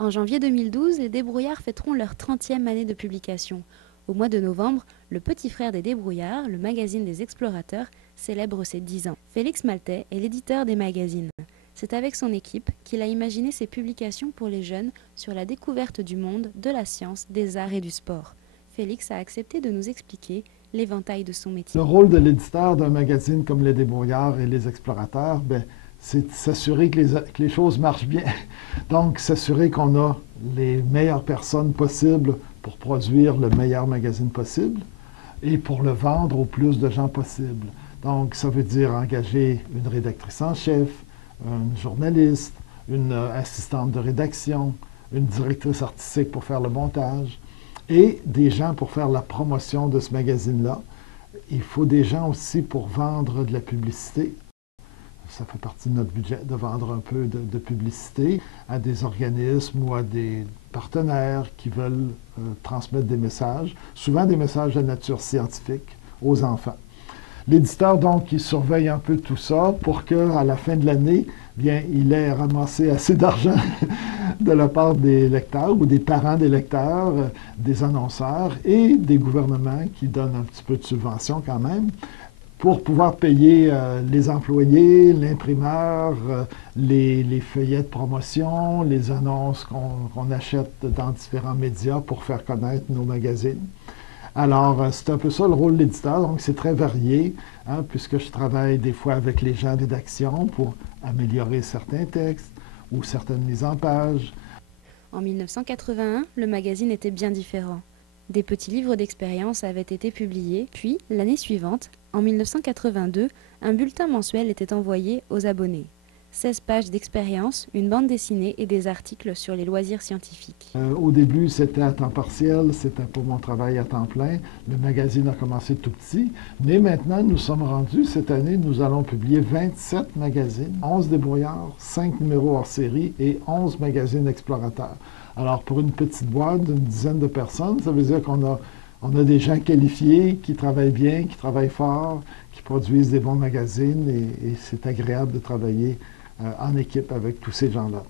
En janvier 2012, les Débrouillards fêteront leur 30e année de publication. Au mois de novembre, le petit frère des Débrouillards, le magazine des explorateurs, célèbre ses 10 ans. Félix Maltais est l'éditeur des magazines. C'est avec son équipe qu'il a imaginé ces publications pour les jeunes sur la découverte du monde, de la science, des arts et du sport. Félix a accepté de nous expliquer l'éventail de son métier. Le rôle de l'éditeur d'un magazine comme Les Débrouillards et Les Explorateurs, c'est de s'assurer que les choses marchent bien. Donc, s'assurer qu'on a les meilleures personnes possibles pour produire le meilleur magazine possible et pour le vendre au plus de gens possible. Donc, ça veut dire engager une rédactrice en chef, une journaliste, une assistante de rédaction, une directrice artistique pour faire le montage et des gens pour faire la promotion de ce magazine-là. Il faut des gens aussi pour vendre de la publicité. Ça fait partie de notre budget de vendre un peu de publicité à des organismes ou à des partenaires qui veulent transmettre des messages, souvent des messages de nature scientifique aux enfants. L'éditeur, donc, il surveille un peu tout ça pour qu'à la fin de l'année, bien, il ait ramassé assez d'argent de la part des lecteurs ou des parents des lecteurs, des annonceurs et des gouvernements qui donnent un petit peu de subvention quand même pour pouvoir payer les employés, l'imprimeur, les feuillets de promotion, les annonces qu'on achète dans différents médias pour faire connaître nos magazines. Alors, c'est un peu ça le rôle de l'éditeur, donc c'est très varié, hein, puisque je travaille des fois avec les gens de rédaction pour améliorer certains textes ou certaines mises en page. En 1981, le magazine était bien différent. Des petits livres d'expérience avaient été publiés, puis, l'année suivante, en 1982, un bulletin mensuel était envoyé aux abonnés. 16 pages d'expérience, une bande dessinée et des articles sur les loisirs scientifiques. Au début, c'était à temps partiel, c'était pour mon travail à temps plein. Le magazine a commencé tout petit, mais maintenant, nous sommes rendus, cette année, nous allons publier 27 magazines, 11 débrouillards, 5 numéros hors série et 11 magazines explorateurs. Alors, pour une petite boîte d'une dizaine de personnes, ça veut dire qu'on a des gens qualifiés, qui travaillent bien, qui travaillent fort, qui produisent des bons magazines et c'est agréable de travailler en équipe avec tous ces gens-là.